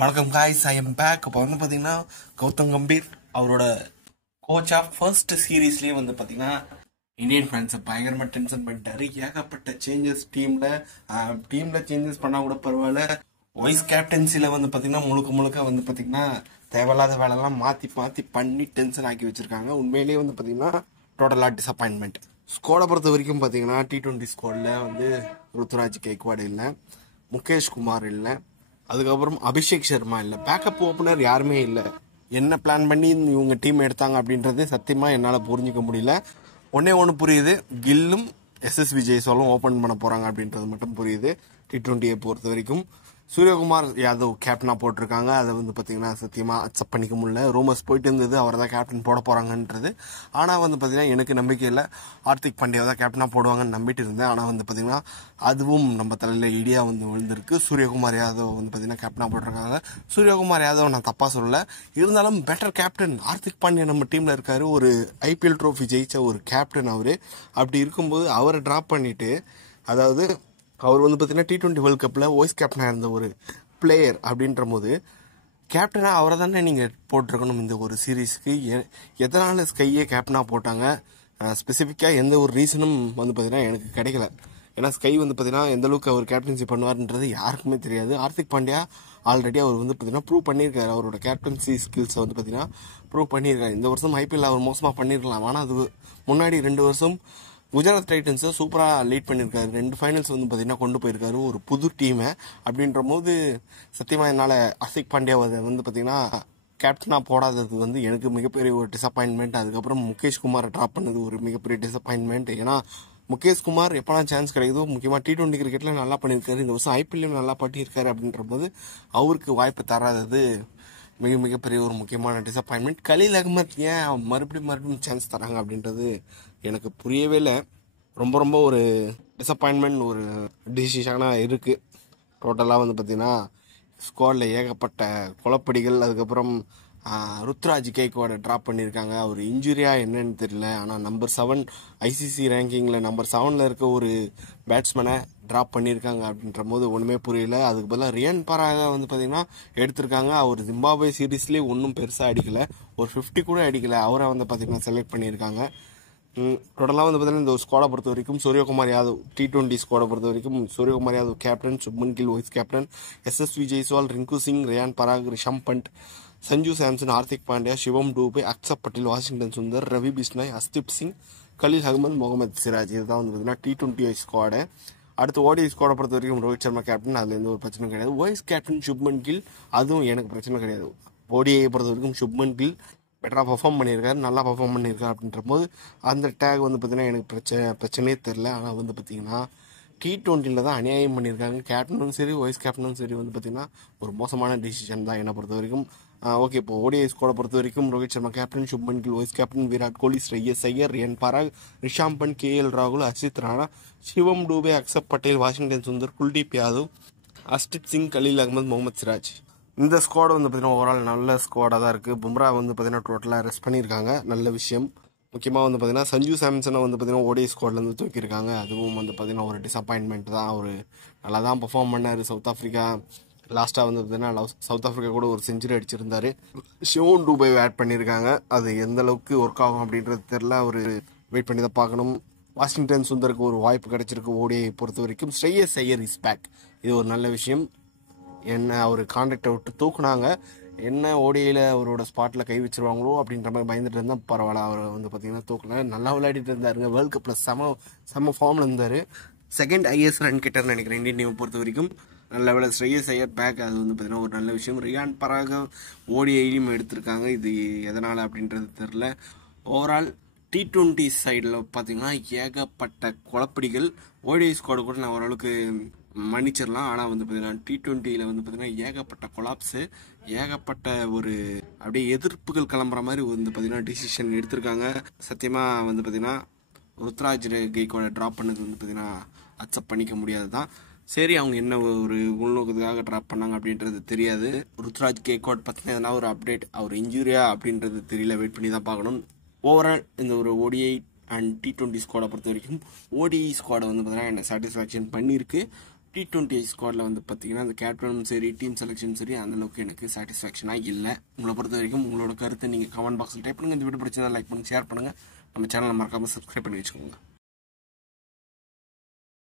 வணக்கம் guys, I am back. இப்போ வந்து பார்த்தீங்கன்னா கௌதம் கம்பீர் அவரோட கோச் ஆஃப் ஃபர்ஸ்ட் சீரீஸ்லேயே வந்து பார்த்தீங்கன்னா இந்தியன் ஃபேன்ஸை பயங்கரமாக டென்ஷன் பண்ணிட்டாரு. ஏகப்பட்ட சேஞ்சஸ் டீமில் சேஞ்சஸ் பண்ணால் கூட பரவாயில்ல. வைஸ் கேப்டன்சியில் வந்து பார்த்தீங்கன்னா முழுக்க வந்து பார்த்தீங்கன்னா தேவையில்லாத வேலைலாம் மாற்றி பண்ணி டென்ஷன் ஆக்கி வச்சுருக்காங்க. உண்மையிலேயே வந்து பார்த்தீங்கன்னா டோட்டலாக டிசப்பாயின்மெண்ட். ஸ்கோடை பொறுத்த வரைக்கும் பார்த்தீங்கன்னா T20 ஸ்கோடில் வந்து ருத்துராஜ் கெய்க்வாட் இல்லை, முகேஷ் குமார் இல்லை, அதுக்கப்புறம் அபிஷேக் சர்மா இல்லை, பேக்கப் ஓப்பனர் யாருமே இல்லை. என்ன பிளான் பண்ணி இவங்க டீம் எடுத்தாங்க அப்படின்றது சத்தியமாக என்னால் புரிஞ்சிக்க முடியல. ஒன்று புரியுது, கில்லும் SSV ஜெய்ஸ்வாலும் ஓப்பன் பண்ண போகிறாங்க அப்படின்றது மட்டும் புரியுது. T20 பொறுத்த வரைக்கும் சூரியகுமார் யாதவ் கேப்டனாக போட்டிருக்காங்க. அதை வந்து பார்த்தீங்கன்னா சத்தியமாக அக்செப்ட் பண்ணிக்க முடியல. ரூமர்ஸ் போயிட்டு இருந்தது அவர் தான் கேப்டன் போட போகிறாங்கன்றது. ஆனால் வந்து பார்த்தீங்கன்னா எனக்கு நம்பிக்கை இல்லை. ஹார்திக் பாண்டியா தான் கேப்டனாக போடுவாங்கன்னு நம்பிட்டு இருந்தேன். ஆனால் வந்து பார்த்தீங்கன்னா அதுவும் நம்ம தலையில் இடியாக வந்து விழுந்திருக்கு. சூரியகுமார் யாதவ் வந்து பார்த்தீங்கன்னா கேப்டனாக போட்டிருக்காங்க. சூரியகுமார் யாதவ் நான் தப்பாக சொல்லலை, இருந்தாலும் பெட்டர் கேப்டன் ஹார்திக் பாண்டியா நம்ம டீமில் இருக்காரு. ஒரு IPL ட்ரோஃபி ஜெயிச்ச ஒரு கேப்டன் அவர். அப்படி இருக்கும்போது அவரை ட்ராப் பண்ணிவிட்டு, அதாவது அவர் வந்து பார்த்தீங்கன்னா T20 வேர்ல்ட் கப்பில் வைஸ் கேப்டனாக இருந்த ஒரு பிளேயர் அப்படின்ற போது கேப்டனாக அவரை தானே நீங்கள் போட்டிருக்கணும் இந்த ஒரு சீரீஸ்க்கு. எதனால் ஸ்கையே கேப்டனாக போட்டாங்க? ஸ்பெசிஃபிக்காக எந்த ஒரு ரீசனும் வந்து பார்த்தீங்கன்னா எனக்கு கிடைக்கல. ஏன்னா ஸ்கை வந்து பார்த்தீங்கன்னா எந்த அளவுக்கு அவர் கேப்டன்சி பண்ணுவார்ன்றது யாருக்குமே தெரியாது. ஹார்திக் பாண்டியா ஆல்ரெடி அவர் வந்து பார்த்தீங்கன்னா ப்ரூவ் பண்ணியிருக்காரு. அவரோட கேப்டன்சி ஸ்கில்ஸை வந்து பார்த்தீங்கன்னா ப்ரூவ் பண்ணியிருக்காரு. இந்த வருஷம் IPL அவர் மோசமாக பண்ணியிருக்கலாம், ஆனால் அது முன்னாடி 2 வருஷம் குஜராத் டைட்டன்ஸை சூப்பராக லீட் பண்ணியிருக்காரு. 2 ஃபைனல்ஸ் வந்து பார்த்தீங்கன்னா கொண்டு போயிருக்காரு ஒரு புது டீமை. அப்படின்ற போது சத்தியமாக என்னால் ஹார்திக் பாண்டியா வந்து பார்த்தீங்கன்னா கேப்டனாக போடாதது வந்து எனக்கு மிகப்பெரிய ஒரு டிசப்பாயின்மெண்ட். அதுக்கப்புறம் முகேஷ் குமாரை ட்ராப் பண்ணது ஒரு மிகப்பெரிய டிசப்பாயின்மெண்ட். ஏன்னா முகேஷ் குமார் எப்போனா சான்ஸ் கிடைக்குதோ, முக்கியமாக T20 கிரிக்கெட்டில் நல்லா பண்ணியிருக்காரு, இந்த வருஷம் IPL நல்லா பண்ணியிருக்காரு. அப்படின்ற போது அவருக்கு வாய்ப்பு தராதது மிகப்பெரிய ஒரு முக்கியமான டிசப்பாயின்மெண்ட். கலீல் அகமத் ஏன் மறுபடியும் சான்ஸ் தராங்க அப்படின்றது எனக்கு புரியவே இல்லை. ரொம்ப ஒரு டிசப்பாயின்மெண்ட் ஒரு டிசிஷனாக இருக்குது. டோட்டலாக வந்து பார்த்திங்கன்னா ஸ்குவாடில் ஏகப்பட்ட குழப்படிகள். அதுக்கப்புறம் ருத்ராஜ் கெய்க்வாடை ட்ராப் பண்ணியிருக்காங்க. அவர் இன்ஜுரியா என்னன்னு தெரியல. ஆனால் நம்பர் 7 ICC ரேங்கிங்கில் நம்பர் 7 இருக்க ஒரு பேட்ஸ்மேனை ட்ராப் பண்ணியிருக்காங்க. அப்படின்ற போது ஒன்றுமே புரியல. அதுக்கு பதிலாக ரியான் பராக வந்து பார்த்திங்கன்னா எடுத்திருக்காங்க. அவர் ஜிம்பாப்வே சீரீஸ்லேயே ஒன்றும் பெருசாக அடிக்கலை, ஒரு 50 கூட அடிக்கலை. அவரை வந்து பார்த்திங்கன்னா செலக்ட் பண்ணியிருக்காங்க. டோட்டலாக வந்து பார்த்தீங்கன்னா இந்த ஸ்குவாடை பொறுத்த வரைக்கும் சூரியகுமார் யாதவ் T20 ஸ்குவாடை பொறுத்த வரைக்கும் Suryakumar Yadav captain, Shubman Gill vice captain, SSV Jaiswal, Rinku Singh, Riyan Parag, Rishabh Pant, Sanju Samson, Hardik Pandya, Shivam Dube, Axar Patel, Washington Sundar, Ravi Bishnoi, Arshdeep Singh, Khaleel Ahmed, Mohammed Siraj. இதுதான் வந்து பார்த்தீங்கன்னா T20 ஸ்குவாடு. அடுத்து ODI ஸ்குவாடை பொறுத்த வரைக்கும் ரோஹித் சர்மா கேப்டன், அதுல எந்த ஒரு பிரச்சனையும் கிடையாது. வைஸ் கேப்டன் சுப்மன் கில், அதுவும் எனக்கு பிரச்சனை கிடையாது. ODI பொறுத்த வரைக்கும் சுப்மன் கில் பெட்டராக பர்ஃபார்ம் பண்ணியிருக்காரு, நல்லா பர்ஃபார்ம் பண்ணியிருக்காரு. அப்படின்ற போது அந்த டேக் வந்து பார்த்தீங்கன்னா எனக்கு பிரச்சனையே தெரில. ஆனால் வந்து பார்த்தீங்கன்னா T20 தான் அநியாயம் பண்ணியிருக்காங்க. கேப்டனும் சரி வைஸ் கேப்டனும் சரி வந்து பார்த்தீங்கன்னா ஒரு மோசமான டிசிஷன் தான் என்னை பொறுத்த வரைக்கும். ஓகே, இப்போ ODI ஸ்குவாடை பொறுத்த வரைக்கும் Rohit Sharma captain, Shubman Gill vice captain, Virat Kohli, Shreyas Iyer, Riyan Parag, Rishabh Pant, KL ராகுல், ஹர்ஷித் ராணா, சிவம் டூபே, அக்ஷப் பட்டேல், வாஷிங்டன் சுந்தர், குல்தீப் யாதவ், ஹர்ஷ்தீப் சிங், கலீல் அகமது, முகமது சிராஜ். இந்த ஸ்குவாடு வந்து பார்த்தீங்கன்னா ஓவரால் நல்ல ஸ்குவாடாக தான் இருக்குது. பும்ரா வந்து பார்த்தீங்கன்னா டோட்டலாக ரெஸ்ட் பண்ணியிருக்காங்க, நல்ல விஷயம். முக்கியமாக வந்து பார்த்தீங்கன்னா சஞ்சு சாம்சனை வந்து பார்த்தீங்கன்னா ODI ஸ்குவாட்லேருந்து தூக்கியிருக்காங்க. அதுவும் வந்து பார்த்தீங்கன்னா ஒரு டிசப்பாயின்மெண்ட் தான். அவர் நல்லா தான் பர்ஃபார்ம் பண்ணார். சவுத் ஆஃப்ரிக்கா லாஸ்ட்டாக வந்து பார்த்தீங்கன்னா சவுத் ஆஃப்ரிக்கா கூட ஒரு செஞ்சுரி அடிச்சிருந்தாரு. ஷிவோன் டூபை ஆட் பண்ணியிருக்காங்க. அது எந்த அளவுக்கு ஒர்க் ஆகும் அப்படின்றது தெரில, அவர் வெயிட் பண்ணி தான் பார்க்கணும். வாஷிங்டன் சுந்தருக்கு ஒரு வாய்ப்பு கிடைச்சிருக்கு ODI பொறுத்த வரைக்கும். ஸ்ரேயஸ் ஐயர் இஸ் பேக், இது ஒரு நல்ல விஷயம். என்ன அவர் கான்ட்ராக்டை விட்டு தூக்குனாங்க, என்ன ODIயில் அவரோட ஸ்பாட்டில் கை வச்சிருவாங்களோ அப்படின்ற மாதிரி பயந்துட்டு இருந்தால் பரவாயில்ல. அவர் வந்து பார்த்தீங்கன்னா தூக்குனாங்க, நல்லா விளையாடிட்டு இருந்தாருங்க. வேர்ல்டு கப்பில் செம ஃபார்மில் இருந்தார். செகண்ட் ஹையஸ்ட் ரன் கிட்டர்னு நினைக்கிறேன் இந்தியன் டீமை பொறுத்த வரைக்கும். நல்ல வேலை ஸ்ரேயஸ் ஐயர் பேக், அது வந்து பார்த்தீங்கன்னா ஒரு நல்ல விஷயம். ரியான் பராக ODIலையும் எடுத்திருக்காங்க, இது எதனால் அப்படின்றது தெரில. ஓவரால் T20 சைடில் பார்த்தீங்கன்னா ஏகப்பட்ட குழப்படிகள். ODI ஸ்குவாடு கூட நான் ஓரளவுக்கு மன்னிச்சிடலாம். ஆனால் வந்து பார்த்தீங்கன்னா T20யில் வந்து பார்த்தீங்கன்னா ஏகப்பட்ட கொலாப்ஸு, ஏகப்பட்ட ஒரு அப்படியே எதிர்ப்புகள் கிளம்புற மாதிரி வந்து பார்த்தீங்கன்னா டிசிஷன் எடுத்திருக்காங்க. சத்தியமாக வந்து பார்த்தீங்கன்னா ருத்ராஜ் கெய்க்வாடை ட்ராப் பண்ணது வந்து பார்த்தீங்கன்னா அக்செப்ட் பண்ணிக்க முடியாது தான். சரி, அவங்க என்ன ஒரு உள்நோக்கத்துக்காக ட்ராப் பண்ணாங்க அப்படின்றது தெரியாது. ருத்ராஜ் கெய்க்வாட் பற்றின எதனா ஒரு அப்டேட், அவர் இன்ஜூரியா அப்படின்றது தெரியல, வெயிட் பண்ணி தான் பார்க்கணும். ஓவரால் இந்த ஒரு ODI அண்ட் T20 ஸ்குவாடை பொறுத்த வரைக்கும் ODI ஸ்குவாடை வந்து பார்த்தீங்கன்னா என்ன சாட்டிஸ்ஃபேக்ஷன் பண்ணியிருக்கு. T20 ஸ்குவாடில் வந்து பார்த்தீங்கன்னா அந்த கேப்டனும் சரி டீம் செலெக்ஷனும் சரி அந்தளவுக்கு எனக்கு சாட்டிஸ்ஃபேக்ஷனாக இல்லை. உங்களை பொறுத்த வரைக்கும் உங்களோட கருத்தை நீங்கள் கமெண்ட் பாக்ஸில் டைப் பண்ணுங்கள். இந்த வீடியோ பிடிச்சதா லைக் பண்ணுங்கள், ஷேர் பண்ணுங்கள். நம்ம சேனலை மறக்காமல் சப்ஸ்கிரைப் பண்ணி வச்சுக்கோங்க.